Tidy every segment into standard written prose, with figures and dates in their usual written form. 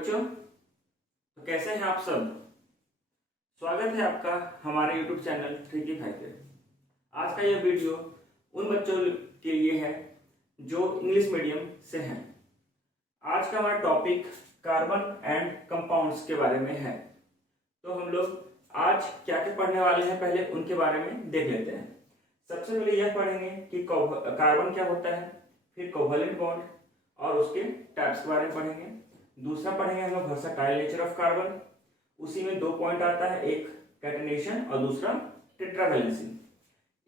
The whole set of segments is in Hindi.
बच्चों, तो कैसे हैं आप सब। स्वागत है आपका हमारे YouTube चैनल ट्रिकी फाइव पे। आज का यह वीडियो उन बच्चों के लिए है जो इंग्लिश मीडियम से हैं। आज का हमारा टॉपिक कार्बन एंड कंपाउंड्स के बारे में है। तो हम लोग आज क्या क्या पढ़ने वाले हैं, पहले उनके बारे में देख लेते हैं। सबसे पहले यह पढ़ेंगे कि कार्बन क्या होता है, फिर कोवैलेंट बॉन्ड और उसके टाइप्स के बारे में पढ़ेंगे। दूसरा पढ़ेंगे हम लोग वर्सटाइल नेचर ऑफ कार्बन, उसी में 2 पॉइंट आता है, एक कैटेनेशन और दूसरा टेट्रावैलेंसी।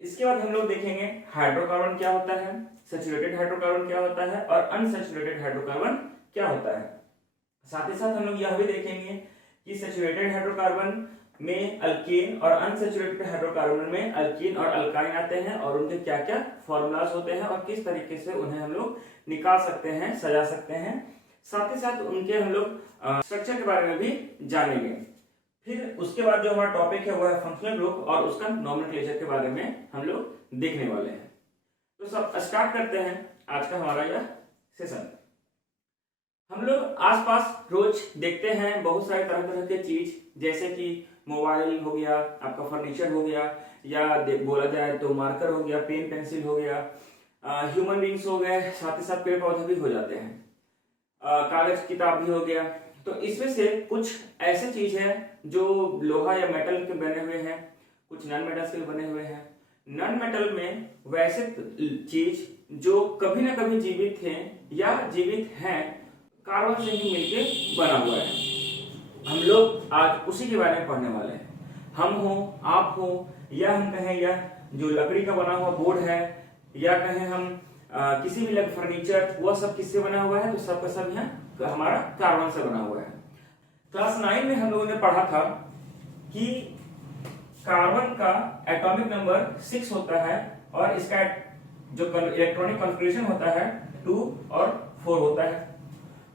इसके बाद हम लोग देखेंगे हाइड्रोकार्बन क्या होता है, सैचुरेटेड हाइड्रोकार्बन क्या होता है और अनसैचुरेटेड हाइड्रोकार्बन क्या होता है। साथ ही साथ हम लोग यह भी देखेंगे कि सैचुरेटेड हाइड्रोकार्बन में अल्केन और अनसैचुरेटेड हाइड्रोकार्बन में अल्कीन और अल्काइन आते हैं और उनके क्या क्या फॉर्मूलाज होते हैं और किस तरीके से उन्हें हम लोग निकाल सकते हैं, सजा सकते हैं। साथ ही साथ उनके हम लोग स्ट्रक्चर के बारे में भी जानेंगे। फिर उसके बाद जो हमारा टॉपिक है वो है फंक्शनल ग्रुप और उसका नोमेनक्लेचर के बारे में हम लोग देखने वाले हैं। तो सब स्टार्ट करते हैं आज का हमारा यह सेशन। हम लोग आसपास रोज देखते हैं बहुत सारे तरह तरह के चीज, जैसे कि मोबाइल हो गया, आपका फर्नीचर हो गया, या बोला जाए तो मार्कर हो गया, पेन पेंसिल हो गया, ह्यूमन बींग्स हो गए, साथ ही साथ पेड़ पौधे भी हो जाते हैं, कागज किताब भी हो गया। तो इसमें से कुछ ऐसे चीज है जो लोहा या मेटल के बने हुए हैं, कुछ नॉन मेटल्स के बने हुए हैं। नॉन मेटल में वैसे चीज जो कभी ना कभी जीवित थे या जीवित हैं, कार्बन से ही मिलके बना हुआ है। हम लोग आज उसी के बारे में पढ़ने वाले हैं। हम हो, आप हो, या हम कहें या जो लकड़ी का बना हुआ बोर्ड है, या कहें हम किसी भी फर्नीचर, वह सब किससे बना हुआ है, तो सब का सब यहाँ हमारा कार्बन से बना हुआ है। क्लास 9 में हम लोगों ने पढ़ा था कि कार्बन का एटॉमिक नंबर 6 होता है और इसका जो इलेक्ट्रॉनिक कॉन्फ़िगरेशन होता है 2 और 4 होता है।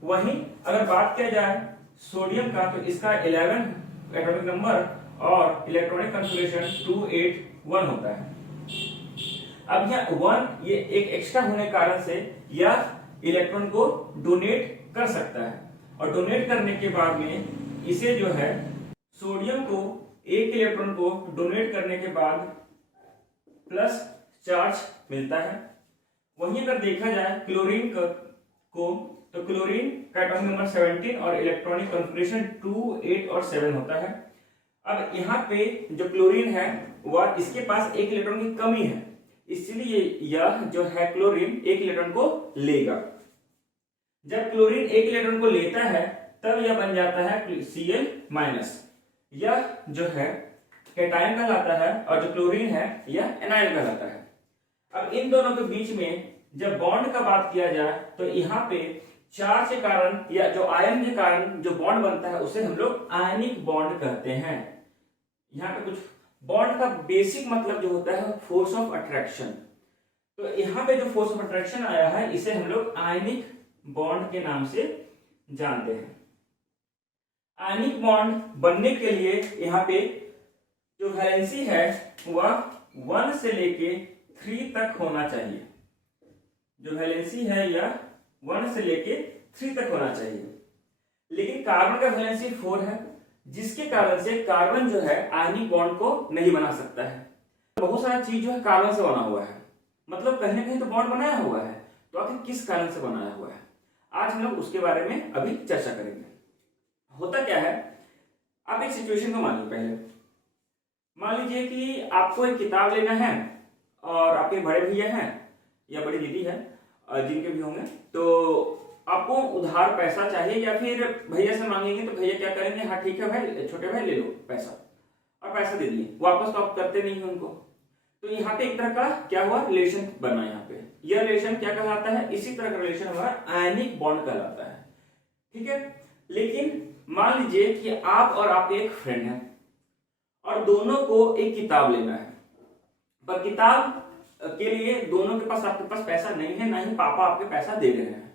वहीं अगर बात किया जाए सोडियम का, तो इसका 11 एटॉमिक नंबर और इलेक्ट्रॉनिक कॉन्फ़िगरेशन 281 होता है। अब यह 1 ये एक एक्स्ट्रा होने के कारण से यह इलेक्ट्रॉन को डोनेट कर सकता है और डोनेट करने के बाद में इसे जो है सोडियम को एक इलेक्ट्रॉन को डोनेट करने के बाद प्लस चार्ज मिलता है। वहीं अगर देखा जाए क्लोरीन को, तो क्लोरीन का एटॉमिक नंबर 17 और इलेक्ट्रॉनिक कॉन्फ़िगरेशन 2, 8 और 7 होता है। अब यहाँ पे जो क्लोरीन है वह इसके पास एक इलेक्ट्रॉन की कमी है, इसलिए यह जो है क्लोरीन एक इलेक्ट्रॉन को लेगा। जब क्लोरीन एक इलेक्ट्रॉन को लेता है तब यह बन जाता है Cl-। यह जो है कैटायन कहलाता है और जो क्लोरीन है यह एनायन कहलाता है। अब इन दोनों के बीच में जब बॉन्ड का बात किया जाए तो यहाँ पे चार्ज के कारण या जो आयन के कारण जो बॉन्ड बनता है उसे हम लोग आयनिक बॉन्ड कहते हैं। यहाँ पे कुछ बॉन्ड का बेसिक मतलब जो होता है फोर्स ऑफ अट्रैक्शन। तो यहाँ पे जो फोर्स ऑफ अट्रैक्शन आया है इसे हम लोग आयनिक बॉन्ड के नाम से जानते हैं। आयनिक बॉन्ड बनने के लिए यहाँ पे जो वैलेंसी है वह 1 से लेके 3 तक होना चाहिए। जो वैलेंसी है यह 1 से लेके 3 तक होना चाहिए। लेकिन कार्बन का वैलेंसी 4 है, जिसके कारण से कार्बन जो है आयनिक बॉन्ड को नहीं बना सकता है। बहुत सारा चीज जो है कार्बन से बना हुआ है, मतलब कहीं ना कहीं तो बॉन्ड बनाया हुआ है, तो आखिर किस कारण से बनाया हुआ है, आज हम लोग उसके बारे में अभी चर्चा करेंगे। होता क्या है, आप एक सिचुएशन को मानिए। पहले मान लीजिए कि आपको एक किताब लेना है और आपके बड़े भैया हैं या बड़ी दीदी है, जिनके भी होंगे, तो आपको उधार पैसा चाहिए या फिर भैया से मांगेंगे तो भैया क्या करेंगे, हाँ ठीक है भाई, छोटे भाई ले लो पैसा, और पैसा दे दिए। वापस तो आप करते नहीं हैं उनको। तो यहाँ पे एक तरह का क्या हुआ, रिलेशन बना। यहाँ पे यह रिलेशन क्या कहलाता है, इसी तरह का रिलेशन हमारा आयनिक बॉन्ड कहलाता है। ठीक है। लेकिन मान लीजिए कि आप और आपके एक फ्रेंड हैं और दोनों को एक किताब लेना है, पर किताब के लिए दोनों के पास, आपके पास पैसा नहीं है, ना ही पापा आपके पैसा दे रहे हैं।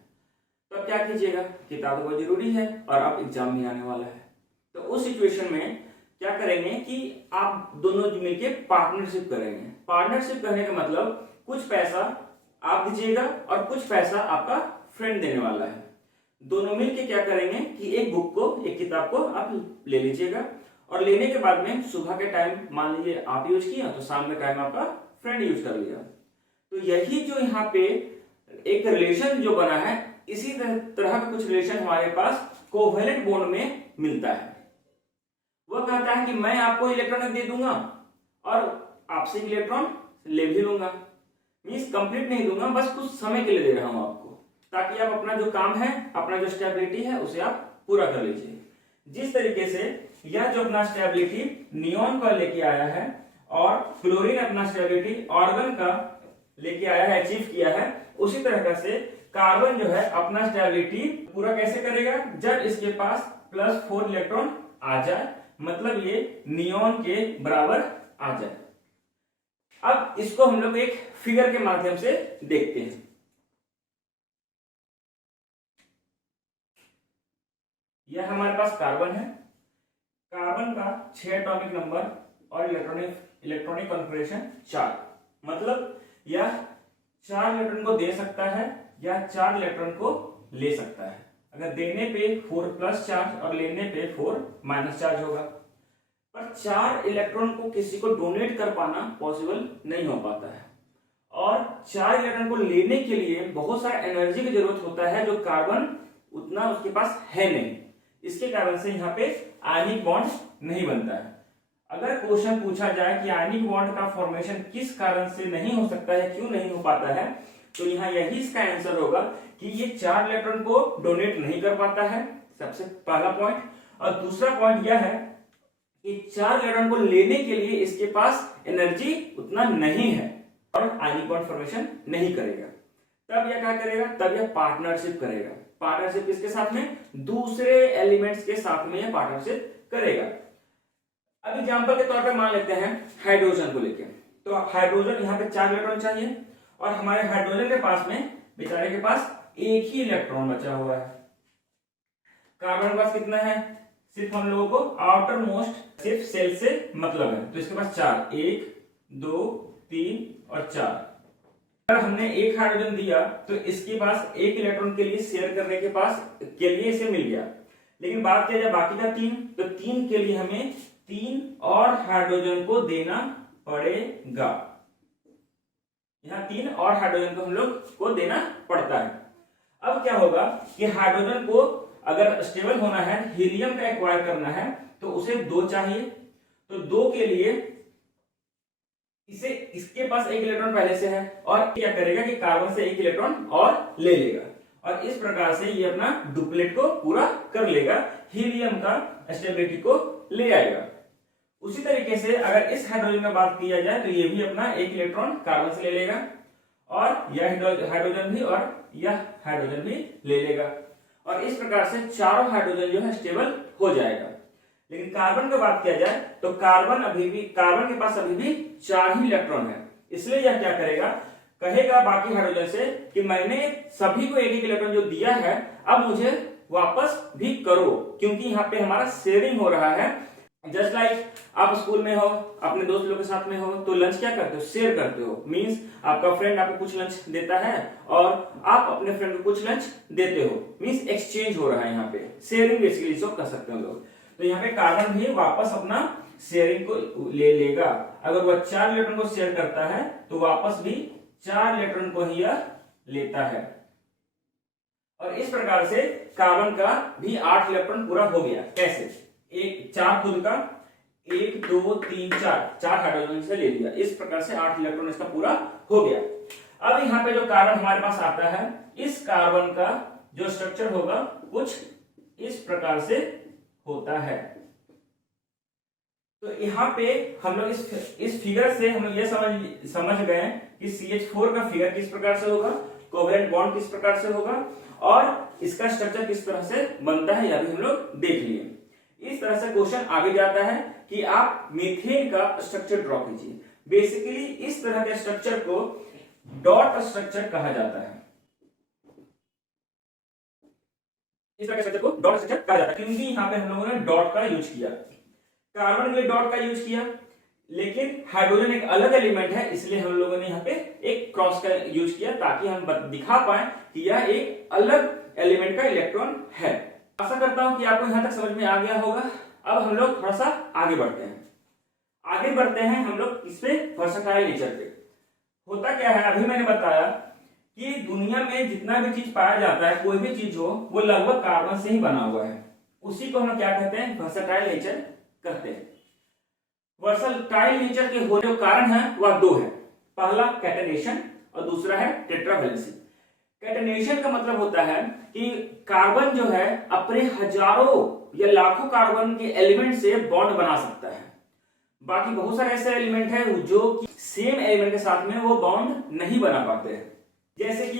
तो अब क्या कीजिएगा, किताब तो बहुत जरूरी है और आप एग्जाम में आने वाला है। तो उस सिचुएशन में क्या करेंगे कि आप दोनों मिलके पार्टनरशिप करेंगे। पार्टनरशिप करने का मतलब कुछ पैसा आप दीजिएगा और कुछ पैसा आपका फ्रेंड देने वाला है। दोनों मिलके क्या करेंगे कि एक बुक को, एक किताब को आप ले लीजिएगा, और लेने के बाद में सुबह के टाइम मान लीजिए आप यूज किया, तो शाम के टाइम आपका फ्रेंड यूज कर लिया। तो यही जो यहाँ पे एक रिलेशन जो बना है, इसी तरह का कुछ रिलेशन हमारे पास कोवेलेंट बॉन्ड में मिलता है। वह कहता है कि मैं आपको इलेक्ट्रॉन दे दूंगा और आपसे इलेक्ट्रॉन ले भी लूंगा, मीन्स कंप्लीट नहीं दूंगा, बस कुछ समय के लिए दे रहा हूं आपको, ताकि आप अपना जो काम है, अपना जो स्टेबिलिटी है, उसे आप पूरा कर लीजिए। जिस तरीके से यह जो अपना स्टेबिलिटी नियॉन का लेके आया है और क्लोरीन अपना स्टेबिलिटी ऑर्गन का लेके आया है, अचीव किया है, उसी तरह से कार्बन जो है अपना स्टेबिलिटी पूरा कैसे करेगा, जब इसके पास +4 इलेक्ट्रॉन आ जाए, मतलब ये नियॉन के बराबर आ जाए। अब इसको हम लोग एक फिगर के माध्यम से देखते हैं। यह हमारे पास कार्बन है, कार्बन का 6 एटॉमिक नंबर और इलेक्ट्रॉनिक कॉन्फ़िगरेशन 4, मतलब यह 4 इलेक्ट्रॉन को दे सकता है या 4 इलेक्ट्रॉन को ले सकता है। अगर देने पे 4+ चार्ज और लेने पे 4- चार्ज होगा, पर 4 इलेक्ट्रॉन को किसी को डोनेट कर पाना पॉसिबल नहीं हो पाता है, और 4 इलेक्ट्रॉन को लेने के लिए बहुत सारा एनर्जी की जरूरत होता है, जो कार्बन उतना उसके पास है नहीं। इसके कारण से यहाँ पे आयनिक बॉन्ड नहीं बनता है। अगर क्वेश्चन पूछा जाए कि आयनिक बॉन्ड का फॉर्मेशन किस कारण से नहीं हो सकता है, क्यों नहीं हो पाता है, तो यहाँ यही इसका आंसर होगा कि ये 4 इलेक्ट्रॉन को डोनेट नहीं कर पाता है, सबसे पहला पॉइंट। और दूसरा पॉइंट यह है कि 4 इलेक्ट्रॉन को लेने के लिए इसके पास एनर्जी उतना नहीं है और आयनिक बॉन्ड फॉर्मेशन नहीं करेगा। तब यह क्या करेगा, तब यह पार्टनरशिप करेगा। पार्टनरशिप किसके साथ में, दूसरे एलिमेंट्स के साथ में यह पार्टनरशिप करेगा। अब एग्जांपल के तौर पे मान लेते हैं हाइड्रोजन को लेके, तो हाइड्रोजन यहाँ पे 4 इलेक्ट्रॉन चाहिए, और हमारे हाइड्रोजन के पास में, बेचारे के पास एक ही इलेक्ट्रॉन बचा हुआ है। कार्बन के पास कितना है, सिर्फ हम लोगों को आउटर मोस्ट सिर्फ सेल से मतलब है, तो इसके पास 4, 1 2 3 और 4। अगर हमने एक हाइड्रोजन दिया तो इसके पास एक इलेक्ट्रॉन के लिए शेयर करने के लिए इसे मिल गया, लेकिन बात किया जाए बाकी का 3, तो 3 के लिए हमें 3 और हाइड्रोजन को देना पड़ेगा। यहाँ 3 और हाइड्रोजन को हम लोग को देना पड़ता है। अब क्या होगा कि हाइड्रोजन को अगर स्टेबल होना है, हीलियम का एक्वायर करना है, तो उसे 2 चाहिए, तो 2 के लिए इसके पास एक इलेक्ट्रॉन पहले से है, और क्या करेगा कि कार्बन से एक इलेक्ट्रॉन और ले लेगा, और इस प्रकार से ये अपना डुप्लेट को पूरा कर लेगा, हीलियम का स्टेबिलिटी को ले आएगा। उसी तरीके से अगर इस हाइड्रोजन में बात किया जाए, तो ये भी अपना एक इलेक्ट्रॉन कार्बन से ले लेगा, और यह हाइड्रोजन भी और यह हाइड्रोजन भी ले लेगा, और इस प्रकार से चारों हाइड्रोजन जो है स्टेबल हो जाएगा। लेकिन कार्बन की बात किया जाए तो कार्बन के पास अभी भी 4 ही इलेक्ट्रॉन है, इसलिए यह क्या करेगा, कहेगा बाकी हाइड्रोजन से कि मैंने सभी को एक इलेक्ट्रॉन जो दिया है, अब मुझे वापस भी करो, क्योंकि यहाँ पे हमारा शेयरिंग हो रहा है। जस्ट लाइक आप स्कूल में हो, अपने दोस्त लोगों के साथ में हो, तो लंच क्या करते हो, शेयर करते हो। मींस आपका फ्रेंड आपको कुछ लंच देता है और आप अपने फ्रेंड को कुछ लंच देते हो, मींस एक्सचेंज हो रहा है, यहाँ पे शेयरिंग बेसिकली इसको कर सकते हो लोग। तो यहाँ पे कार्बन भी वापस अपना शेयरिंग को ले लेगा। अगर वह 4 इलेक्ट्रॉन को शेयर करता है तो वापस भी 4 इलेक्ट्रॉन को ही यह लेता है, और इस प्रकार से कार्बन का भी 8 इलेक्ट्रॉन पूरा हो गया। कैसे, 4 खुद का, 1 2 3 4 हाइड्रोजन से ले लिया, इस प्रकार से 8 इलेक्ट्रॉन इसका पूरा हो गया। अब यहाँ पे जो कार्बन हमारे पास आता है, इस कार्बन का जो स्ट्रक्चर होगा कुछ इस प्रकार से होता है। तो यहाँ पे हम लोग इस फिगर से हम लोग ये समझ गए कि CH4 का फिगर किस प्रकार से होगा, कोवेलेंट बॉन्ड किस प्रकार से होगा, और इसका स्ट्रक्चर किस तरह से बनता है, यह भी हम लोग देख लिए। इस तरह से क्वेश्चन आगे जाता है कि आप मीथेन का स्ट्रक्चर ड्रॉ कीजिए। बेसिकली इस तरह के स्ट्रक्चर को डॉट स्ट्रक्चर कहा जाता है। इस तरह के स्ट्रक्चर को डॉट स्ट्रक्चर कहा जाता है, क्योंकि यहाँ पे हम लोगों ने डॉट का यूज किया, कार्बन के लिए डॉट का यूज किया, लेकिन हाइड्रोजन एक अलग एलिमेंट है, इसलिए हम लोगों ने यहाँ पे एक क्रॉस का यूज किया, ताकि हम दिखा पाए कि यह एक अलग एलिमेंट का इलेक्ट्रॉन है। आशा करता हूं कि आपको यहां तक समझ में आ गया होगा। अब हम लोग थोड़ा सा आगे बढ़ते हैं हम लोग इस पे वर्सेटाइल नेचर पे। होता क्या है, अभी मैंने बताया कि दुनिया में जितना भी चीज पाया जाता है, कोई भी चीज हो, वो लगभग कार्बन से ही बना हुआ है। उसी को हम क्या कहते हैं, वर्सेटाइल नेचर कहते हैं। वर्सेटाइल नेचर के होने का कारण है वह दो है। पहला कैटेनेशन और दूसरा है टेट्रावैलेंसी। कैटेनेशन का मतलब होता है कि कार्बन जो है अपने हजारों या लाखों कार्बन के एलिमेंट से बॉन्ड बना सकता है। बाकी बहुत सारे ऐसे एलिमेंट है जो कि सेम एलिमेंट के साथ में वो बॉन्ड नहीं बना पाते हैं। जैसे कि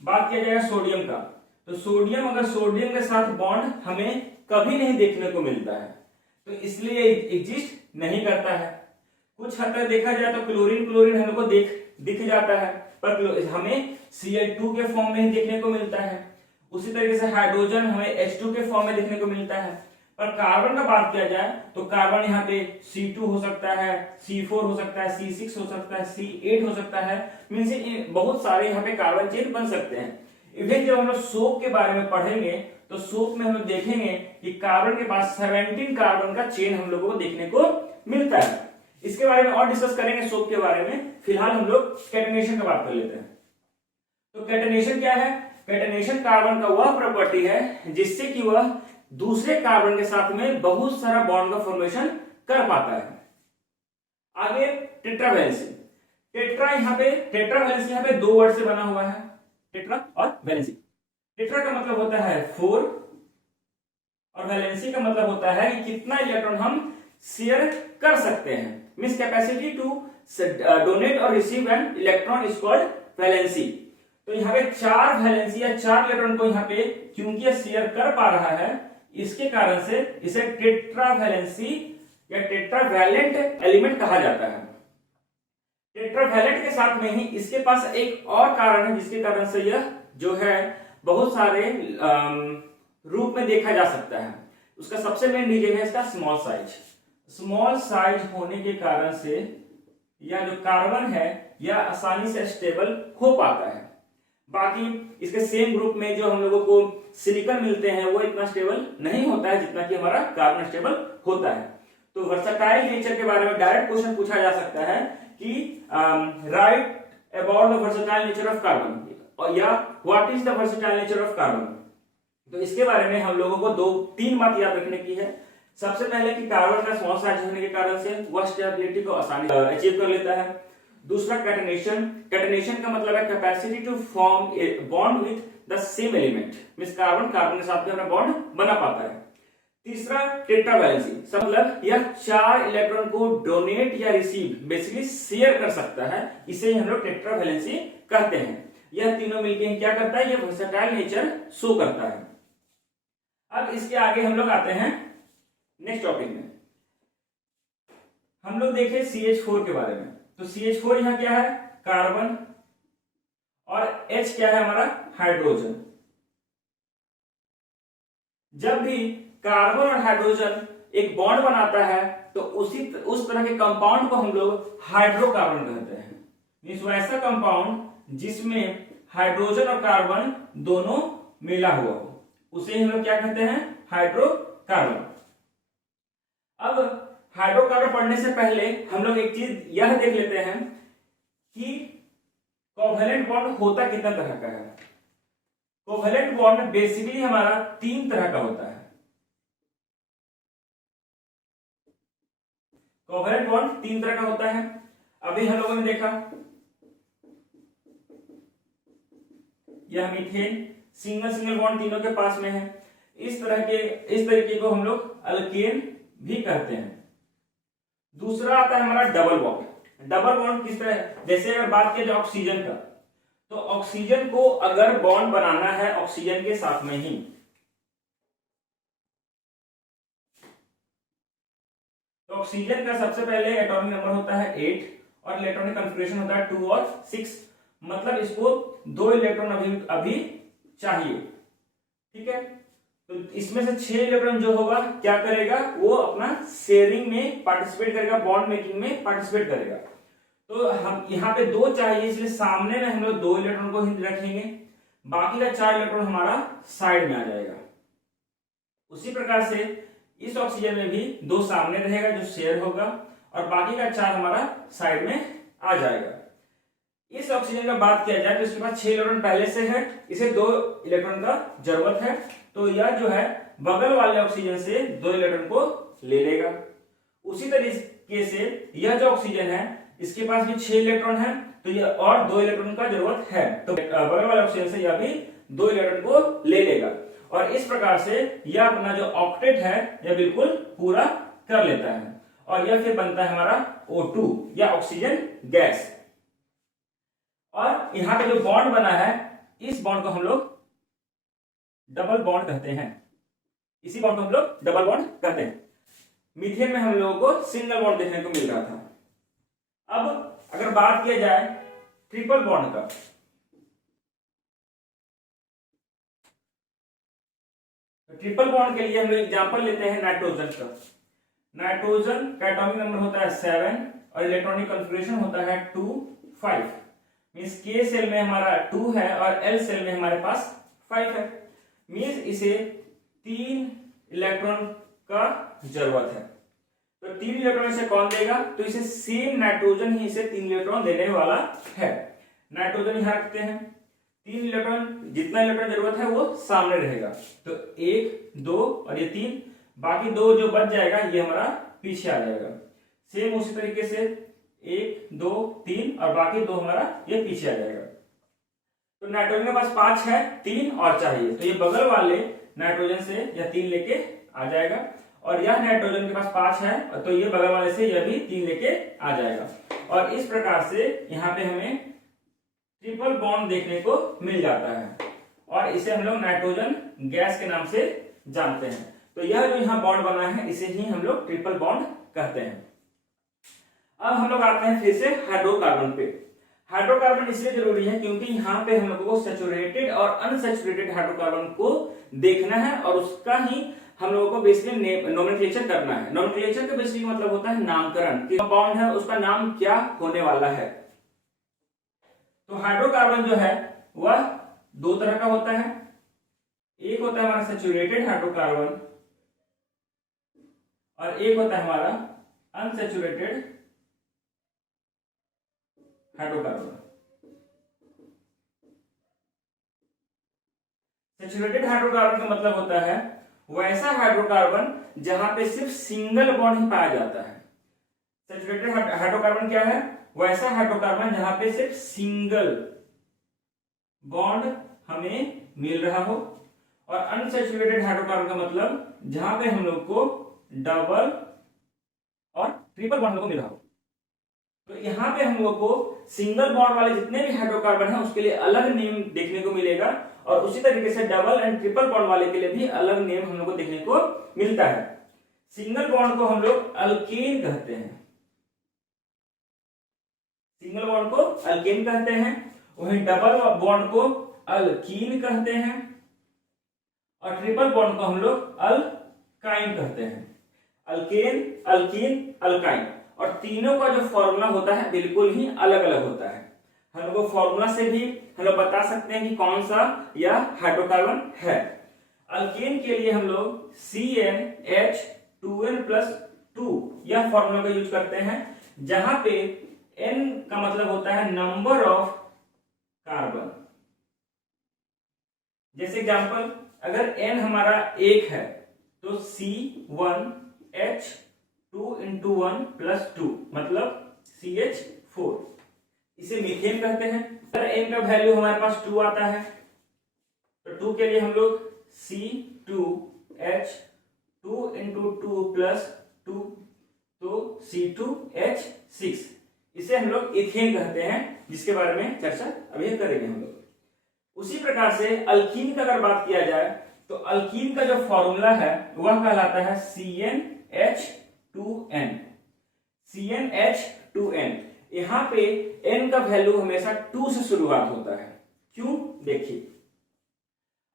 बात किया जाए सोडियम का, तो सोडियम अगर सोडियम के साथ बॉन्ड हमें कभी नहीं देखने को मिलता है, तो इसलिए एग्जिस्ट नहीं करता है। कुछ हद तक देखा जाए तो क्लोरीन हम लोग को दिख जाता है, पर हमें Cl2 के फॉर्म में ही देखने को मिलता है। उसी तरीके से हाइड्रोजन हमें H2 के फॉर्म में देखने को मिलता है। पर कार्बन का बात किया जाए तो कार्बन यहाँ पे C2 हो सकता है, C4 हो सकता है, C6 हो सकता है, C8 हो सकता है। मीन्स बहुत सारे यहाँ पे कार्बन चेन बन सकते हैं। इवन जब हम लोग सोप के बारे में पढ़ेंगे तो सोप में हम लोग देखेंगे कि कार्बन के पास 17 कार्बन का चेन हम लोगों को देखने को मिलता है। इसके बारे में और डिस्कस करेंगे सोप के बारे में। फिलहाल हम लोग कैटेनेशन का बात कर लेते हैं। तो कैटेनेशन क्या है? कैटेनेशन कार्बन का वह प्रॉपर्टी है जिससे कि वह दूसरे कार्बन के साथ में बहुत सारा बॉन्ड का फॉर्मेशन कर पाता है। आगे टेट्रावैलेंसी। टेट्रावैलेंसी यहाँ पे दो वर्ड से बना हुआ है, टेट्रा और वैलेंसी। टेट्रा का मतलब होता है 4 और वैलेंसी का मतलब होता है कि कितना इलेक्ट्रॉन हम शेयर कर सकते हैं। मींस कैपेसिटी टू डोनेट और receive an electron is called valency. तो यहाँ पे 4 वैलेंसी या 4 इलेक्ट्रॉन को यहाँ पे क्योंकि ये शेयर कर पा रहा है, इसके कारण से इसे टेट्रावैलेंसी या टेट्रावैलेंट एलिमेंट कहा जाता है। टेट्रावैलेंट के साथ में ही इसके पास एक और कारण है जिसके कारण से यह जो है बहुत सारे रूप में देखा जा सकता है। उसका सबसे मेन रीजन है इसका स्मॉल साइज। स्मॉल साइज होने के कारण से यह जो कार्बन है यह आसानी से स्टेबल हो पाता है। बाकी इसके सेम ग्रुप में जो हम लोगों को सिलिकॉन मिलते हैं वो इतना स्टेबल नहीं होता है जितना कि हमारा कार्बन स्टेबल होता है। तो वर्सेटाइल नेचर के बारे में डायरेक्ट क्वेश्चन पूछा जा सकता है कि right about the versatile nature of carbon, और या what is the versatile nature of carbon. तो इसके बारे में हम लोगों को 2-3 बात याद रखने की है। सबसे पहले कि कार्बन का स्मॉल साइज होने के कारण से वह स्टेबिलिटी को आसानी से अचीव कर लेता है। दूसरा कैटेनेशन। कैटेनेशन का मतलब है capacity to form a bond with the same element. Means carbon के साथ में अपना बॉन्ड बना पाता है। तीसरा टेट्रावैलेंसी, मतलब यह 4 इलेक्ट्रॉन को डोनेट या रिसीव बेसिकली शेयर कर सकता है, इसे हम लोग टेट्रावैलेंसी कहते हैं। यह तीनों मिलकर क्या करता है, यह वर्सेटाइल नेचर शो करता है। अब इसके आगे हम लोग आते हैं नेक्स्ट टॉपिक में। हम लोग देखें CH4 के बारे में। तो CH4 यहां क्या है, कार्बन, और H क्या है हमारा, हाइड्रोजन। जब भी कार्बन और हाइड्रोजन एक बॉन्ड बनाता है तो उस तरह के कंपाउंड को हम लोग हाइड्रोकार्बन कहते हैं। मींस वैसा कंपाउंड जिसमें हाइड्रोजन और कार्बन दोनों मिला हुआ हो, उसे हम लोग क्या कहते हैं, हाइड्रोकार्बन। अब हाइड्रोकार्बन पढ़ने से पहले हम लोग एक चीज यह देख लेते हैं कि कोवैलेंट बॉन्ड होता कितना तरह का है। कोवैलेंट बॉन्ड बेसिकली हमारा 3 तरह का होता है। कोवैलेंट बॉन्ड 3 तरह का होता है। अभी हम लोगों ने देखा यह मीथेन, सिंगल बॉन्ड तीनों के पास में है। इस तरीके को हम लोग अल्केन भी कहते हैं। दूसरा आता है हमारा डबल बॉन्ड। डबल बॉन्ड किस तरह, जैसे अगर बात किया जाए ऑक्सीजन का, तो ऑक्सीजन को अगर बॉन्ड बनाना है ऑक्सीजन के साथ में ही, तो ऑक्सीजन का सबसे पहले एटॉमिक नंबर होता है 8 और इलेक्ट्रॉनिक कॉन्फ़िगरेशन होता है 2 और 6। मतलब इसको 2 इलेक्ट्रॉन अभी चाहिए, ठीक है। तो इसमें से 6 इलेक्ट्रॉन जो होगा क्या करेगा, वो अपना शेयरिंग में पार्टिसिपेट करेगा, बॉन्ड मेकिंग में पार्टिसिपेट करेगा। तो हम यहाँ पे 2 चाहिए, इसलिए सामने में हम लोग 2 इलेक्ट्रॉन को ही रखेंगे। बाकी का 4 इलेक्ट्रॉन हमारा साइड में आ जाएगा। उसी प्रकार से इस ऑक्सीजन में भी 2 सामने रहेगा जो शेयर होगा और बाकी का 4 हमारा साइड में आ जाएगा। इस ऑक्सीजन का बात किया जाए तो इसके पास 6 इलेक्ट्रॉन पहले से है, इसे 2 इलेक्ट्रॉन का जरूरत है, तो यह जो है बगल वाले ऑक्सीजन से 2 इलेक्ट्रॉन को ले लेगा। उसी तरीके से यह जो ऑक्सीजन है इसके पास भी 6 इलेक्ट्रॉन है, तो यह और 2 इलेक्ट्रॉन का जरूरत है, तो बगल वाले ऑक्सीजन से यह भी 2 इलेक्ट्रॉन को ले लेगा और इस प्रकार से यह अपना जो ऑक्टेट है यह बिल्कुल पूरा कर लेता है और यह फिर बनता है हमारा O2 या ऑक्सीजन गैस। और यहां पे जो बॉन्ड बना है इस बॉन्ड को हम लोग डबल बॉन्ड कहते हैं, इसी बॉन्ड को हम लोग डबल बॉन्ड कहते हैं। मीथेन में हम लोगों को सिंगल बॉन्ड देखने को मिल रहा था। अब अगर बात किया जाए ट्रिपल बॉन्ड का, ट्रिपल बॉन्ड के लिए हम लोग एग्जांपल लेते हैं नाइट्रोजन का। नाइट्रोजन का एटॉमिक नंबर होता है 7 और इलेक्ट्रॉनिक कॉन्फ़िगरेशन होता है 2 5। मींस के सेल में हमारा 2 है और एल सेल में हमारे पास 5 है। मींस इसे 3 इलेक्ट्रॉन का जरूरत है, तो 3 इलेक्ट्रॉन इसे कौन देगा, तो इसे सेम नाइट्रोजन ही इसे 3 इलेक्ट्रॉन देने वाला है। नाइट्रोजन यहां रखते हैं, 3 इलेक्ट्रॉन, जितना इलेक्ट्रॉन जरूरत है वो सामने रहेगा, तो 1 2 और ये 3, बाकी 2 जो बच जाएगा ये हमारा पीछे आ जाएगा। सेम उसी तरीके से 1 2 3 और बाकी 2 हमारा ये पीछे आ जाएगा। तो नाइट्रोजन के पास 5 है, 3 और चाहिए, तो ये बगल वाले नाइट्रोजन से यह 3 लेके आ जाएगा और यह नाइट्रोजन के पास 5 है तो ये बगल वाले से यह भी 3 लेके आ जाएगा और इस प्रकार से यहाँ पे हमें ट्रिपल बॉन्ड देखने को मिल जाता है और इसे हम लोग नाइट्रोजन गैस के नाम से जानते हैं। तो यह जो यहाँ बॉन्ड बना है इसे ही हम लोग ट्रिपल बॉन्ड कहते हैं। अब हम लोग आते हैं फिर से हाइड्रोकार्बन पे। हाइड्रोकार्बन इसलिए जरूरी है क्योंकि यहाँ पे हम लोगों को सैचुरेटेड और अनसैचुरेटेड हाइड्रोकार्बन को देखना है और उसका ही हम लोगों को बेसिकली नोमेनक्लेचर करना है। नोमेनक्लेचर का बेसिकली मतलब होता है नामकरण, कि कंपाउंड है उसका नाम क्या होने वाला है। तो हाइड्रोकार्बन जो है वह 2 तरह का होता है, एक होता है हमारा सैचुरेटेड हाइड्रोकार्बन और एक होता है हमारा अनसैचुरेटेड हाइड्रोकार्बन। सैचुरेटेड हाइड्रोकार्बन का मतलब होता है वैसा हाइड्रोकार्बन जहां पे सिर्फ सिंगल बॉन्ड ही पाया जाता है। सैचुरेटेड हाइड्रोकार्बन क्या है, वैसा हाइड्रोकार्बन जहां पे सिर्फ सिंगल बॉन्ड हमें मिल रहा हो और अनसैचुरेटेड हाइड्रोकार्बन का मतलब जहां पे हम लोग को डबल और ट्रिपल बॉन्ड को मिल रहा हो। तो यहाँ पे हम लोग को सिंगल बॉन्ड वाले जितने भी हाइड्रोकार्बन है उसके लिए अलग नेम देखने को मिलेगा और उसी तरीके से डबल एंड ट्रिपल बॉन्ड वाले के लिए भी अलग नेम हम लोग को देखने को मिलता है। सिंगल बॉन्ड को हम लोग अल्केन कहते हैं, सिंगल बॉन्ड को अल्केन कहते हैं, वहीं डबल बॉन्ड को अल्कीन कहते हैं और ट्रिपल बॉन्ड को हम लोग अल्काइन कहते हैं। अल्केन, अल्कीन, अल्काइन, और तीनों का जो फॉर्मूला होता है बिल्कुल ही अलग अलग होता है। हम लोग को फॉर्मूला से भी हम लोग बता सकते हैं कि कौन सा यह हाइड्रोकार्बन है। अल्केन के लिए हम लोग CnH2n+2 यह फॉर्मूला का यूज करते हैं, जहां पे n का मतलब होता है नंबर ऑफ कार्बन। जैसे एग्जांपल, अगर n हमारा 1 है तो C1H2 × 1 + 2 मतलब CH4, इसे मीथेन कहते हैं। अगर n का वैल्यू हमारे पास 2 आता है तो 2 के लिए हम लोग C2H2 × 2 + 2 तो C2H6, इसे हम लोग इथेन कहते हैं, जिसके बारे में चर्चा अभी करेंगे हम लोग। उसी प्रकार से अल्कीन का अगर बात किया जाए तो अल्कीन का जो फॉर्मूला है वह कहलाता है CnH2n। CnH2n, यहां पे n का वैल्यू हमेशा 2 से शुरुआत होता है। क्यों, देखिए,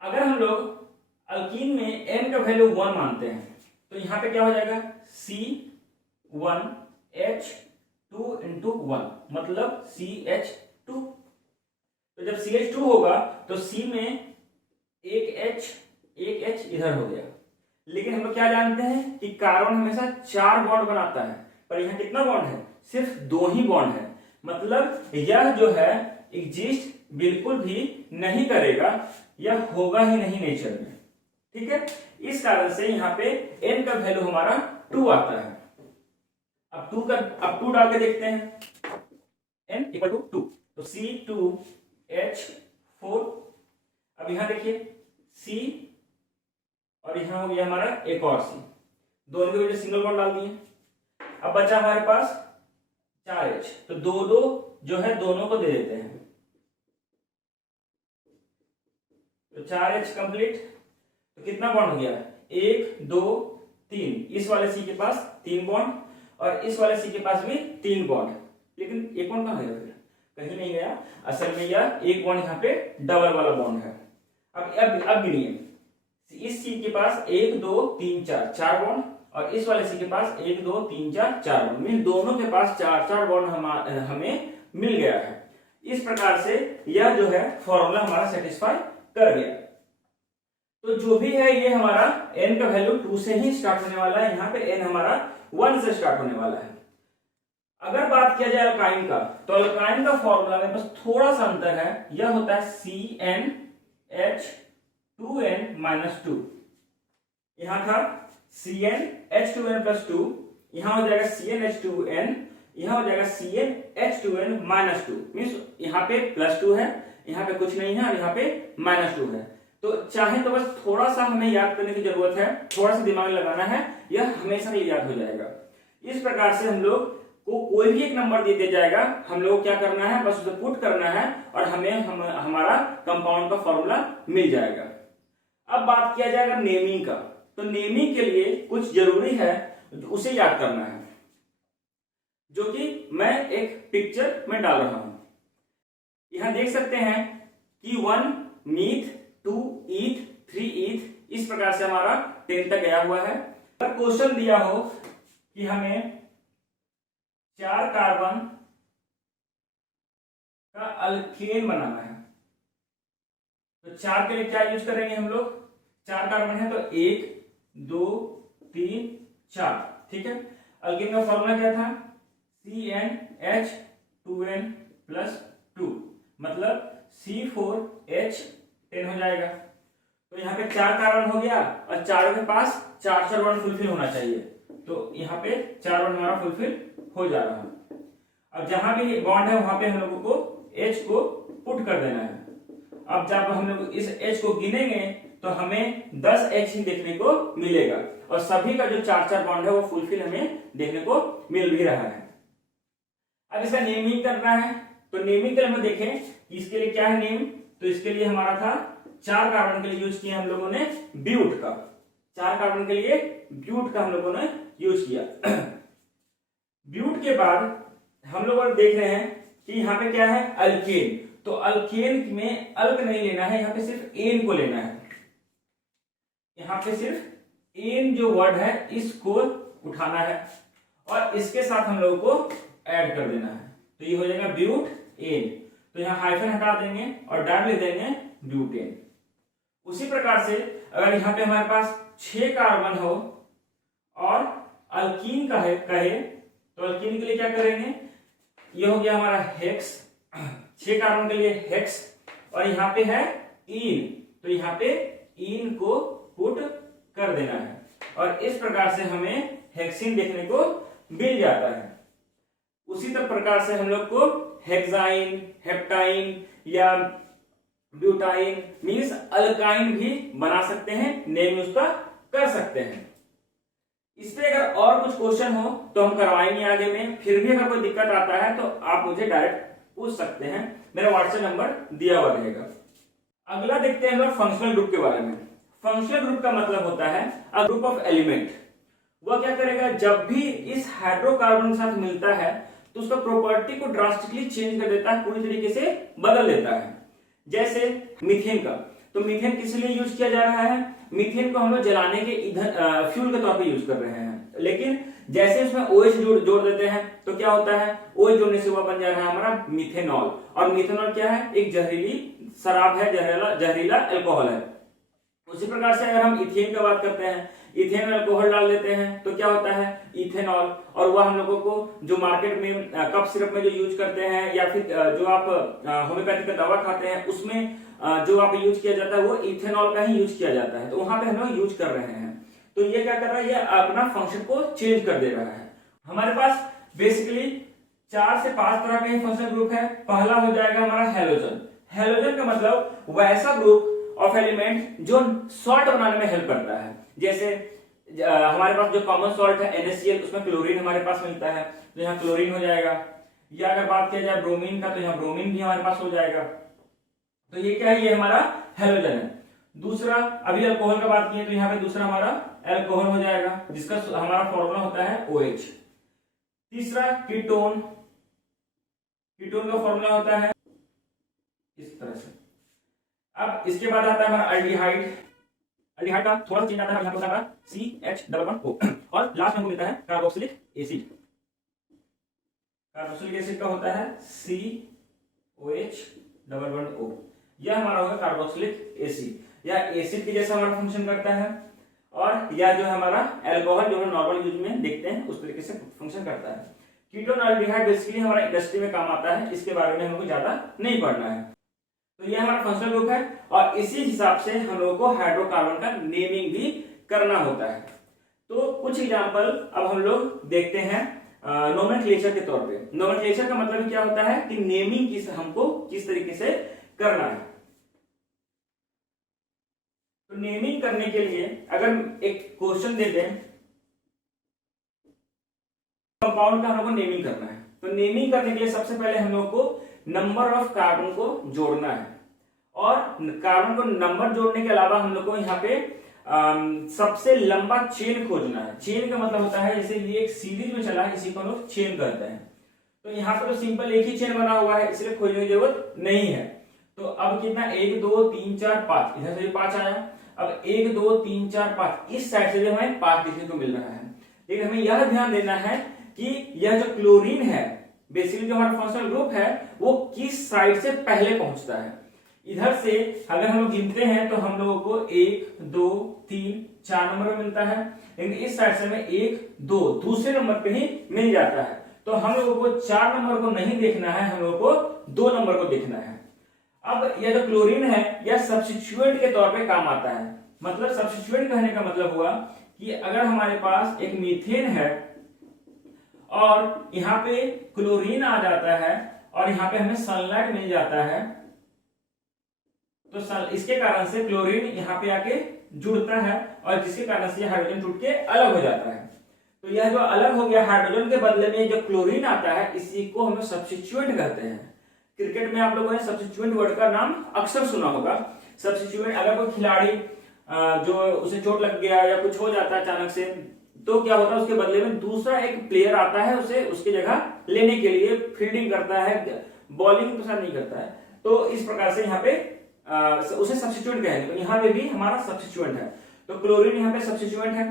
अगर हम लोग अल्कीन में n का वैल्यू 1 मानते हैं तो यहां पे क्या हो जाएगा C1H2 × 1 मतलब CH2। तो जब CH2 होगा तो C में एक H इधर हो गया। लेकिन हम लोग क्या जानते हैं कि कार्बन हमेशा 4 बॉन्ड बनाता है, पर यहाँ कितना बॉन्ड है? सिर्फ 2 ही बॉन्ड है। मतलब यह जो है एग्जिस्ट बिल्कुल भी नहीं करेगा, यह होगा ही नहीं नेचर में। ठीक है, इस कारण से यहाँ पे n का वैल्यू हमारा 2 आता है। अब 2 डाल के देखते हैं, n इक्वल टू 2, तो C2H4। अब यहां देखिए C और यहां हो गया हमारा एक और C, दोनों के वजह सिंगल बॉन्ड डाल दिए। अब बचा हमारे पास 4H, तो 2 जो है दोनों को दे देते हैं, तो 4H कंप्लीट। तो कितना बॉन्ड हो गया? 1 2 3। इस वाले C के पास 3 बॉन्ड और इस वाले C के पास भी 3 बॉन्ड। लेकिन एक बॉन्ड कहां गया? फिर कहीं नहीं गया। असल में यह एक बॉन्ड यहाँ पे डबल वाला बॉन्ड है। अब गिनिए, इस C के पास 1 2 3 4 बॉन्ड और इस वाले C के पास 1 2 3 4 बॉन्ड। मीन दोनों के पास 4 बॉन्ड हमें मिल गया है। इस प्रकार से यह जो है फॉर्मूला हमारा सेटिस्फाई कर गया। तो जो भी है ये हमारा n का वैल्यू 2 से ही स्टार्ट होने वाला है, यहाँ पे n हमारा 1 से स्टार्ट होने वाला है। अगर बात किया जाए अल्काइन का, तो अल्काइन का फॉर्मूला में बस थोड़ा सा अंतर है, यह होता है CnH2n-2। यहां था CnH2n+2, यहां हो जाएगा CnH2n, यहां हो जाएगा CnH2n-2। मींस यहां पे +2 है, यहां पे कुछ नहीं है और यहां पे -2 है। तो चाहे तो बस थोड़ा सा हमें याद करने की जरूरत है, थोड़ा सा दिमाग लगाना है, यह हमेशा ही याद हो जाएगा। इस प्रकार से हम लोग को कोई भी एक नंबर दे दिया जाएगा, हम लोग क्या करना है, बस उसे पुट करना है और हमारा कंपाउंड का फॉर्मूला मिल जाएगा। अब बात किया जाएगा नेमिंग का, तो नेमिंग के लिए कुछ जरूरी है, उसे याद करना है, जो कि मैं एक पिक्चर में डाल रहा हूं। यहां देख सकते हैं कि 1 मीथ, 2 ईथ, 3 ईथ, इस प्रकार से हमारा 10 तक गया हुआ है। अगर क्वेश्चन दिया हो कि हमें 4 कार्बन का अल्केन बनाना है, तो 4 के लिए क्या यूज करेंगे हम लोग? 4 कार्बन है तो 1 2 3 4। ठीक है, अल्केन का फॉर्मूला क्या था? CnH2n+2, मतलब C4H10 हो जाएगा। तो यहाँ पे 4 कार्बन हो गया और चारों के पास 4 बॉन्ड फुलफिल होना चाहिए, तो यहाँ पे 4 बॉन्ड हमारा फुलफिल हो जा रहा है। अब जहां भी बॉन्ड है वहां पे हम लोगों को H को पुट कर देना है। अब जब हम लोग इस H को गिनेंगे तो हमें 10 H ही देखने को मिलेगा और सभी का जो 4 बॉन्ड है वो फुलफिल हमें देखने को मिल भी रहा है। अब इसका नेमिंग करना है, तो नेमिंग के लिए देखें कि इसके लिए क्या है नेम, तो इसके लिए हमारा था 4 कार्बन के लिए यूज किया हम लोगों ने ब्यूट का, 4 कार्बन के लिए ब्यूट का हम लोगों ने यूज किया। ब्यूट के बाद हम लोग देख रहे हैं कि यहाँ पे क्या है? अल्केन। तो अल्केन में अल्क नहीं लेना है, यहाँ पे सिर्फ एन को लेना है। यहाँ पे सिर्फ एन जो वर्ड है इसको उठाना है और इसके साथ हम लोगों को ऐड कर देना है, तो ये हो जाएगा ब्यूट एन। तो यहाँ हाइफन हटा देंगे और डॉट लिख देंगे ब्यूटेन। उसी प्रकार से अगर यहाँ पे हमारे पास 6 कार्बन हो और अल्कीन का कहे तो अल्कीन के लिए क्या करेंगे? ये हो गया हमारा हेक्स, 6 कार्बन के लिए हेक्स और यहाँ पे है इन, तो यहाँ पे इन को पुट कर देना है और इस प्रकार से हमें हेक्सिन देखने को मिल जाता है। उसी प्रकार से हम लोग को हेक्साइन, हेप्टाइन या ब्यूटाइन मींस अल्काइन भी बना सकते हैं, नेम उसका कर सकते हैं। इस पे अगर और कुछ क्वेश्चन हो तो हम करवाएंगे आगे में। फिर भी अगर कोई दिक्कत आता है तो आप मुझे डायरेक्ट पूछ सकते हैं, मेरा व्हाट्सएप नंबर दिया हुआ रहेगा। अगला देखते हैं हम लोग फंक्शनल ग्रुप के बारे में। फंक्शनल ग्रुप का मतलब होता है अ ग्रुप ऑफ एलिमेंट। वह क्या करेगा? जब भी इस हाइड्रोकार्बन के साथ मिलता है तो उसका प्रॉपर्टी को ड्रास्टिकली चेंज कर देता है, पूरी तरीके से बदल देता है। जैसे मीथेन का, तो मीथेन किस लिए यूज किया जा रहा है? मीथेन को हम लोग जलाने के ईंधन फ्यूल के तौर पे यूज कर रहे हैं। लेकिन जैसे इसमें OH जोड़ देते हैं तो क्या होता है, OH जोड़ने से वह बन जा रहा है हमारा मिथेनॉल। और मिथेनॉल क्या है, एक जहरीली शराब है, जहरीला अल्कोहल है। उसी प्रकार से अगर हम इथेन की बात करते हैं, इथेन में अल्कोहल डाल देते हैं तो क्या होता है, इथेनॉल। और वह हम लोगों को जो मार्केट में कफ सिरप में जो यूज करते हैं या फिर जो आप होम्योपैथी का दवा खाते हैं उसमें जो आप यूज किया जाता है वो इथेनॉल का ही यूज किया जाता है। तो वहां पे हम लोग यूज कर रहे हैं। तो ये क्या कर रहा है, ये अपना फंक्शन को चेंज कर दे रहा है। हमारे पास बेसिकली 4 से 5 तरह के फंक्शनल ग्रुप है। पहला हो जाएगा हमारा हैलोजन। हैलोजन का मतलब वैसा ग्रुप ऑफ एलिमेंट जो सॉल्ट बनाने में हेल्प करता है। जैसे हमारे पास जो कॉमन सॉल्ट है NaCl, उसमें क्लोरीन हमारे पास मिलता है, तो यहाँ क्लोरीन हो जाएगा। या अगर बात किया जाए ब्रोमीन का, तो यहाँ ब्रोमीन भी हमारे पास हो जाएगा। तो ये क्या है, ये हमारा हैलोजन है। दूसरा, अभी अल्कोहल का बात किए तो यहाँ पे दूसरा हमारा अल्कोहल हो जाएगा, जिसका हमारा फॉर्मूला होता है OH। तीसरा कीटोन, कीटोन का फॉर्मूला होता है इस तरह से। अब इसके बाद आता है हमारा अल्डिहाइड। अल्डिहाइड का थोड़ा सा चेंज आता है, यहाँ पे होता है CH++O। और लास्ट में हमको मिलता है कार्बोक्सिलिक एसिड। कार्बोक्सिलिक एसिड का होता है COH++O। यह हमारा होगा कार्बोक्सिलिक एसिड। या एसिड के जैसा हमारा फंक्शन करता है, और या जो हमारा अल्कोहल जो हम नॉर्मल यूज में देखते हैं उस तरीके से फंक्शन करता है। कीटोन अल्डिहाइड बेसिकली हमारा इंडस्ट्री में काम आता है, इसके बारे में हमको ज्यादा नहीं पढ़ना है। तो ये हमारा फंक्शनल ग्रुप है, और इसी हिसाब से हम लोगों को हाइड्रोकार्बन का नेमिंग भी करना होता है। तो कुछ एग्जांपल अब हम लोग देखते हैं नोमेनक्लेचर के तौर पे। नोमेनक्लेचर का मतलब क्या होता है कि नेमिंग हमको किस तरीके से करना है। तो नेमिंग करने के लिए अगर एक क्वेश्चन दे दें, कंपाउंड का हम लोग को नेमिंग करना है, तो नेमिंग करने के लिए सबसे पहले हम लोग को नंबर ऑफ कार्बन को जोड़ना है। और कार्बन को नंबर जोड़ने के अलावा हम लोग को यहाँ पे सबसे लंबा चेन खोजना है। चेन का मतलब होता है जैसे ये एक सीरीज में चला है, इसी को हम लोग चेन कहते हैं। तो यहाँ पे तो सिंपल एक ही चेन बना हुआ है, इसलिए खोजने की जरूरत नहीं है। तो अब कितना, 1 2 3 4 5, इधर से 5 आया। अब 1 2 3 4 5, इस साइड से हमें 5 देखने को मिल रहा है। लेकिन हमें यह ध्यान देना है कि यह जो क्लोरीन है, बेसिकली जो हमारा फंक्शनल ग्रुप है, वो किस साइड से पहले पहुंचता है। इधर से अगर हम लोग गिनते हैं तो हम लोगों को 1 2 3 4 नंबर में मिलता है, लेकिन इस साइड से हमें 1 2 दूसरे नंबर पे ही मिल जाता है। तो हम लोगों को 4 नंबर को नहीं देखना है, हम लोगों को 2 नंबर को देखना है। अब यह जो क्लोरीन है यह सब्स्टिट्यूएंट के तौर पे काम आता है। मतलब सब्स्टिट्यूएंट कहने का मतलब हुआ कि अगर हमारे पास एक मीथेन है और यहाँ पे क्लोरीन आ जाता है और यहाँ पे हमें सनलाइट मिल जाता है, तो इसके कारण से क्लोरीन यहाँ पे आके जुड़ता है और जिसके कारण से हाइड्रोजन टूट के अलग हो जाता है। तो यह जो अलग हो गया हाइड्रोजन के बदले में जो क्लोरीन आता है, इसी को हम सब्स्टिट्यूएंट कहते हैं। क्रिकेट में आप लोगों ने सब्स्टिट्यूएंट वर्ड का नाम अक्सर सुना होगा। सब्स्टिट्यूएंट, अगर कोई खिलाड़ी जो उसे चोट लग गया या कुछ हो जाता है अचानक से, तो क्या होता है उसके बदले में दूसरा एक प्लेयर आता है उसे उसकी जगह लेने के लिए, फील्डिंग करता है, बॉलिंग तो शायद नहीं करता है। तो इस प्रकार से यहाँ पे उसे सब्स्टिट्यूएंट कहेंगे। तो यहाँ पे भी हमारा सब्स्टिट्यूएंट है। तो क्लोरीन यहाँ पे सब्स्टिट्यूएंट है।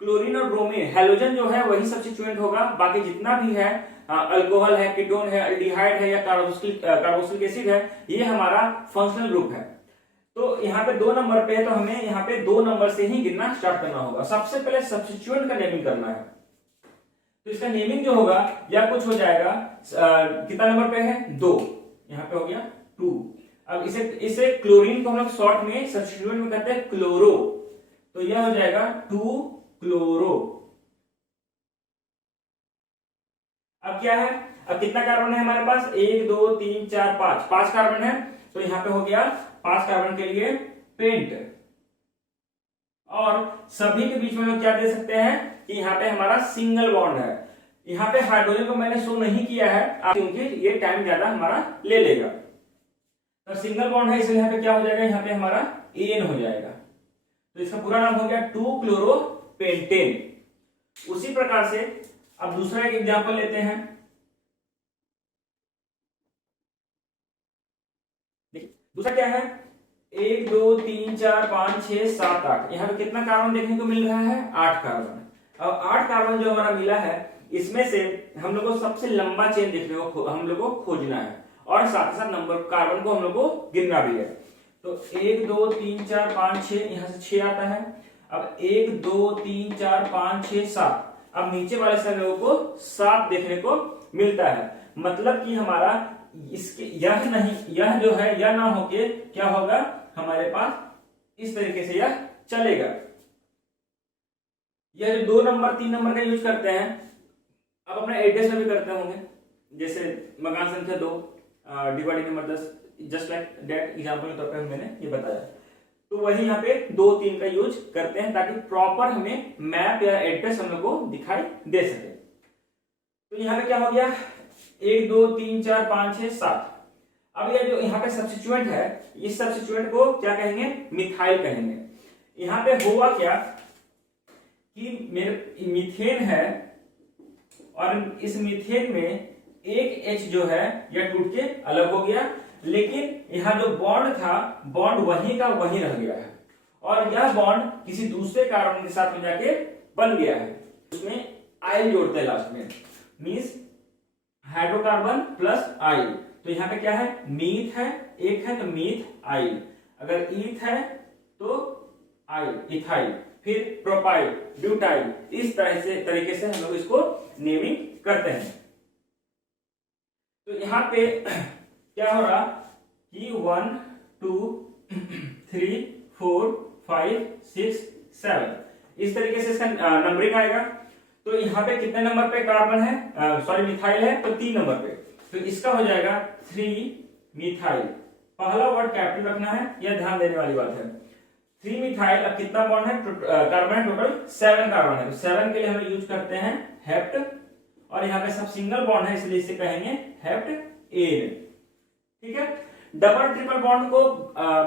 क्लोरीन और ब्रोमीन, हैलोजन जो है वही सब्स्टिट्यूएंट होगा। बाकी जितना भी है, अल्कोहल है, कीटोन है, अल्डिहाइड है या कार्बोक्सिलिक एसिड है, ये हमारा फंक्शनल ग्रुप है। तो यहाँ पे 2 नंबर पे है, तो हमें यहाँ पे 2 नंबर से ही गिनना स्टार्ट करना होगा। सबसे पहले सब्स्टिट्यूएंट का नेमिंग करना है। तो इसका नेमिंग जो होगा या कुछ हो जाएगा, कितना नंबर पे है, 2, यहाँ पे हो गया 2। अब इसे क्लोरीन को हम लोग शॉर्ट में सब्स्टिट्यूएंट में कहते हैं क्लोरो, तो यह हो जाएगा 2 क्लोरो। अब क्या है, अब कितना कार्बन है हमारे पास, 1 2 3 4 5, 5 कार्बन है। तो यहाँ पे हो गया 5 कार्बन के लिए पेंट। और सभी के बीच में हम क्या दे सकते हैं कि यहाँ पे हमारा सिंगल बॉन्ड है। यहाँ पे हाइड्रोजन को मैंने शो नहीं किया है क्योंकि ये टाइम ज्यादा हमारा ले लेगा। तो सिंगल बॉन्ड है, इसलिए यहाँ पे क्या हो जाएगा, यहाँ पे हमारा एन हो जाएगा। तो इसका पूरा नाम हो गया 2 क्लोरोपेंटेन। उसी प्रकार से अब दूसरा एक एग्जांपल लेते हैं। देखिए दूसरा क्या है, 1 2 3 4 5 6 7 8, यहाँ पे कितना कार्बन देखने को मिल रहा है? 8 कार्बन। अब 8 कार्बन जो हमारा मिला है, इसमें से हम लोग को सबसे लंबा चेन देखने को हम लोग को खोजना है, और साथ ही साथ नंबर कार्बन को हम लोग को गिनना भी है। तो 1 2 3 4 5 6, यहाँ से 6 आता है। अब 1 2 3 4 5 6 7, अब नीचे वाले से हम लोगों को 7 देखने को मिलता है। मतलब कि हमारा इसके यह नहीं, यह जो है यह ना होके क्या होगा, हमारे पास इस तरीके से यह चलेगा। यह जो 2 नंबर 3 नंबर का यूज करते हैं, अब अपने एड्रेस में भी करते होंगे, जैसे मकान संख्या 2 divided number 10, just like that example के तौर पे मैंने ये बताया। तो वही यहाँ पे 2 3 का यूज करते हैं ताकि प्रॉपर हमें मैप या एड्रेस हम लोग को दिखाई दे सके। तो यहाँ पे क्या हो गया, 1 2 3 4 5 6 7। अब ये जो यहाँ पे सब्स्टिट्यूएंट है, इस सब्स्टिट्यूएंट को क्या कहेंगे? मिथाइल कहेंगे। यहाँ पे हुआ क्या कि मेरे मीथेन है, और इस मीथेन में एक H जो है यह टूट के अलग हो गया, लेकिन यहाँ जो बॉन्ड था, बॉन्ड वहीं का वहीं रह गया है, और यह बॉन्ड किसी दूसरे कार्बन के साथ में जाके बन गया है। उसमें आइल जोड़ते हैं लास्ट में, मींस हाइड्रोकार्बन प्लस आइल। तो यहाँ पे क्या है? मीथ है, एक है तो मीथ आइल, अगर ईथ है तो आइल इथाइल, फिर प्रोपाइल, ब्यूटाइल, इस तरह से तरीके से हम लोग इसको नेमिंग करते हैं। तो यहाँ पे क्या हो रहा कि 1 2 3 4 5 6 7 इस तरीके से इसका नंबरिंग आएगा। तो यहाँ पे कितने नंबर पे कार्बन है, सॉरी मिथाइल है, तो 3 नंबर पे। तो इसका हो जाएगा 3 मिथाइल। पहला वर्ड कैपिटल रखना है, यह ध्यान देने वाली बात है। 3 मिथाइल। अब कितना बॉन्ड है? कार्बन है टोटल 7 कार्बन है, तो 7 के लिए हम यूज करते हैं हेप्ट, और यहाँ पे सब सिंगल बॉन्ड है इसलिए इसे कहेंगे हेप्ट एन। ठीक है। डबल ट्रिपल बॉन्ड को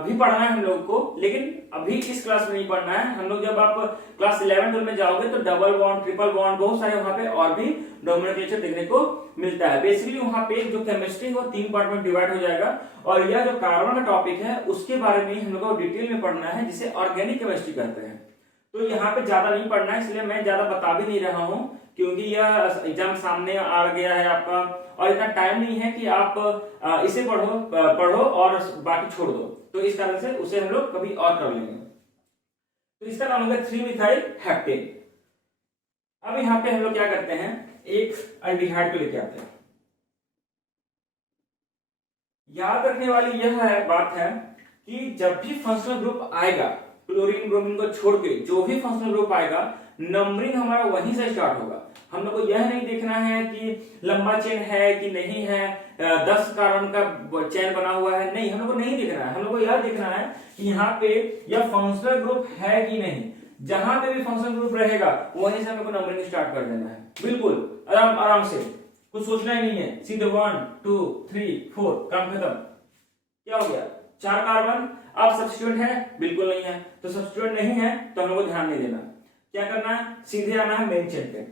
भी पढ़ना है हम लोग को, लेकिन अभी इस क्लास में नहीं पढ़ना है। हम लोग जब आप क्लास 11 में जाओगे तो डबल बॉन्ड, ट्रिपल बॉन्ड, बहुत सारे वहां पे और भी नोमेनक्लेचर देखने को मिलता है। बेसिकली वहां पे जो केमिस्ट्री है वो 3 पार्ट में डिवाइड हो जाएगा, और यह जो कार्बन का टॉपिक है उसके बारे में हम लोग को डिटेल में पढ़ना है, जिसे ऑर्गेनिक केमिस्ट्री कहते हैं। तो यहाँ पे ज्यादा नहीं पढ़ना है, इसलिए मैं ज्यादा बता भी नहीं रहा हूँ, क्योंकि यह एग्जाम सामने आ गया है आपका, और इतना टाइम नहीं है कि आप इसे पढ़ो और बाकी छोड़ दो। तो इस कारण से उसे हम लोग कभी और कर लेंगे। तो इसका नाम होगा 3 मिथाइल हेप्टेन। अब यहाँ पे हम लोग क्या करते हैं, एक एल्डिहाइड को लेके आते हैं। याद रखने वाली यह बात है कि जब भी फंक्शनल ग्रुप आएगा, क्लोरीन ब्रोमीन को छोड़ के जो भी फंक्शनल ग्रुप आएगा, नंबरिंग हमारा वहीं से स्टार्ट होगा। हम लोग को यह नहीं देखना है कि लंबा चेन है कि नहीं है, 10 कार्बन का चेन बना हुआ है, नहीं, हम लोग को नहीं देखना है। हम लोग को यह देखना है कि यहाँ पे यह फंक्शनल ग्रुप है कि नहीं। जहां पे भी फंक्शनल ग्रुप रहेगा वहीं से हम लोग को नंबरिंग स्टार्ट कर देना है, बिल्कुल आराम से, कुछ सोचना ही नहीं है। सीधे 1 2 3 4 काम खत्म। क्या हो गया? 4 कार्बन। अब सब्स्टिट्यूएंट है? बिल्कुल नहीं है। तो सब्स्टिट्यूएंट नहीं है तो हम लोग को ध्यान नहीं देना। क्या करना है? सीधे आना है मेन चेन पे।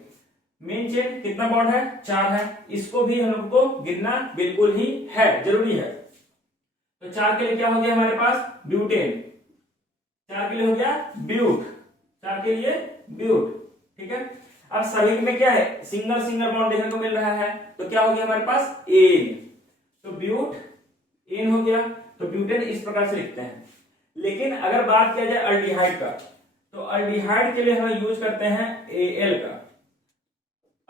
मेन चेन कितना बॉन्ड है? 4 है। इसको भी हम लोग को गिनना बिल्कुल ही है, जरूरी है। तो 4 के लिए क्या हो गया हमारे पास? ब्यूटेन। 4 के लिए हो गया ब्यूट, 4 के लिए ब्यूट। ठीक है। अब सभी में क्या है? सिंगल सिंगल बॉन्ड देखने को मिल रहा है, तो क्या हो गया हमारे पास? एन। तो ब्यूट एन हो गया। तो ब्यूटेन इस प्रकार से लिखते हैं। लेकिन अगर बात किया जाए अल्डिहाइड का, तो अल्डिहाइड के लिए हम यूज करते हैं एल का।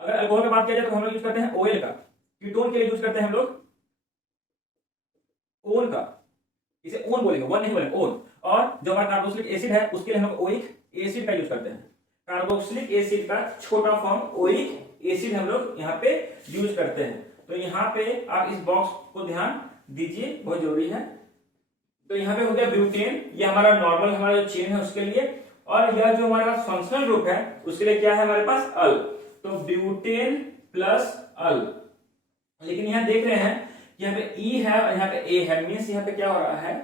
अगर अल्कोहल की बात किया जाए तो हम लोग यूज करते हैं ओएल का। कीटोन के लिए यूज करते हैं हम लोग ओन का, इसे ओन बोलेंगे, वन नहीं बोलेंगे, ओन। और जो हमारा कार्बोक्सिलिक एसिड है उसके लिए हम लोग ओइक एसिड का यूज करते हैं। कार्बोक्सिलिक एसिड का छोटा फॉर्म ओइक एसिड हम लोग यहाँ पे यूज करते हैं। तो यहाँ पे आप इस बॉक्स को ध्यान दीजिए, बहुत जरूरी है। तो यहाँ पे हो गया ब्यूटेन, ये हमारा नॉर्मल हमारा जो चेन है उसके लिए, और यह जो हमारा फंक्शनल ग्रुप है उसके लिए क्या है हमारे पास? अल। तो ब्यूटेन प्लस अल। लेकिन यहाँ देख रहे हैं कि यहाँ पे ई है और यहाँ पे ए है, मीन्स यहाँ पे क्या हो रहा है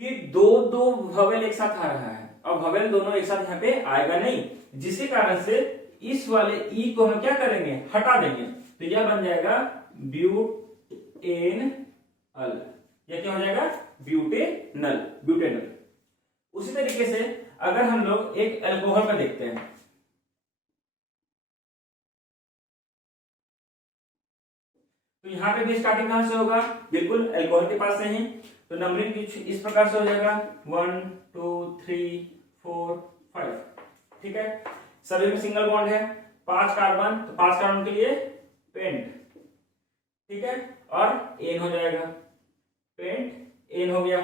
कि दो ववेल एक साथ आ रहा है, और ववेल दोनों एक साथ यहाँ पे आएगा नहीं, जिसके कारण से इस वाले ई को हम क्या करेंगे? हटा देंगे। तो यह बन जाएगा ब्यूटेन अल। यह क्या हो जाएगा? ब्यूटेनल। उसी तरीके से अगर हम लोग एक अल्कोहल का देखते हैं, तो यहां पे भी स्टार्टिंग कहां से होगा, बिल्कुल अल्कोहल के पास से ही। तो नंबरिंग कुछ इस प्रकार से हो जाएगा 1 2 3 4 5, ठीक है। सभी में सिंगल बॉन्ड है, 5 कार्बन, तो 5 कार्बन के लिए पेंट, ठीक है। और एन हो जाएगा, पेंट एन हो गया।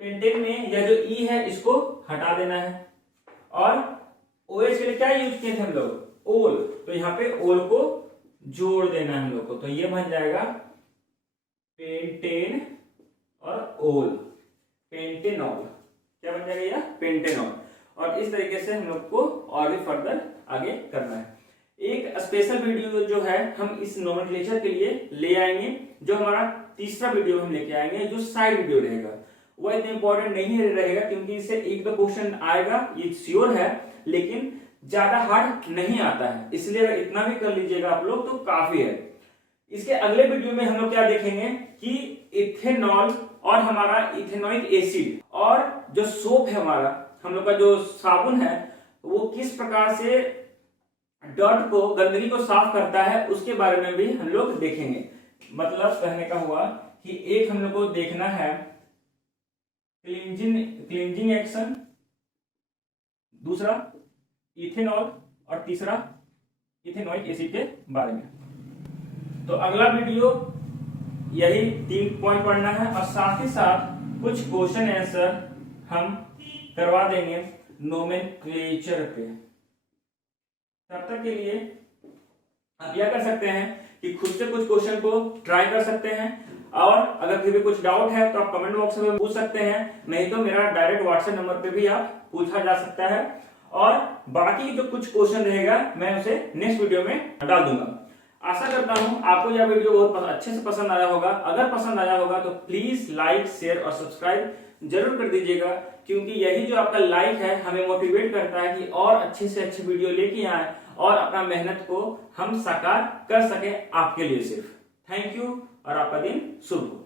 पेंटेन में यह जो ई है इसको हटा देना है, और OH के लिए क्या यूज किए थे हम लोग, ओल, तो यहाँ पे ओल को जोड़ देना है हम लोग को, तो ये बन जाएगा पेंटेन और ओल, पेंटेनॉल। क्या बन जाएगा, यह पेंटेनॉल। और इस तरीके से हम लोग को और भी फर्दर आगे करना है। एक स्पेशल वीडियो जो है हम इस नोमेनक्लेचर के लिए ले आएंगे, जो हमारा तीसरा वीडियो हम लेके आएंगे, जो साइड वीडियो रहेगा। वो इतना इंपॉर्टेंट नहीं रहेगा क्योंकि इससे एक दो क्वेश्चन आएगा, ये श्योर है, लेकिन ज्यादा हार्ड नहीं आता है, इसलिए अगर इतना भी कर लीजिएगा आप लोग तो काफी है। इसके अगले वीडियो में हम लोग क्या देखेंगे कि इथेनॉल और हमारा इथेनॉइक एसिड और जो सोप है हमारा, हम लोग का जो साबुन है, वो किस प्रकार से डर्ट को, गंदगी को साफ करता है, उसके बारे में भी हम लोग देखेंगे। मतलब कहने का हुआ कि एक हम लोग को देखना है क्लींजिंग एक्शन, दूसरा इथेनॉल और तीसरा इथेनॉइक एसिड के बारे में। तो अगला वीडियो यही 3 पॉइंट पढ़ना है, और साथ ही साथ कुछ क्वेश्चन आंसर हम करवा देंगे नोमेनक्लेचर पे। तब तक के लिए आप यह कर सकते हैं कि खुद से कुछ क्वेश्चन को ट्राई कर सकते हैं, और अगर फिर भी कुछ डाउट है तो आप कमेंट बॉक्स में पूछ सकते हैं, नहीं तो मेरा डायरेक्ट व्हाट्सएप नंबर पे भी आप पूछा जा सकता है। और बाकी जो कुछ क्वेश्चन रहेगा मैं उसे नेक्स्ट वीडियो में डाल दूंगा। आशा करता हूं आपको यह वीडियो बहुत अच्छे से पसंद आया होगा। अगर पसंद आया होगा तो प्लीज लाइक, शेयर और सब्सक्राइब जरूर कर दीजिएगा, क्योंकि यही जो आपका लाइक है हमें मोटिवेट करता है कि और अच्छे से अच्छे वीडियो लेके आए और अपना मेहनत को हम साकार कर सके आपके लिए सिर्फ। थैंक यू और आपका दिन शुभ हो।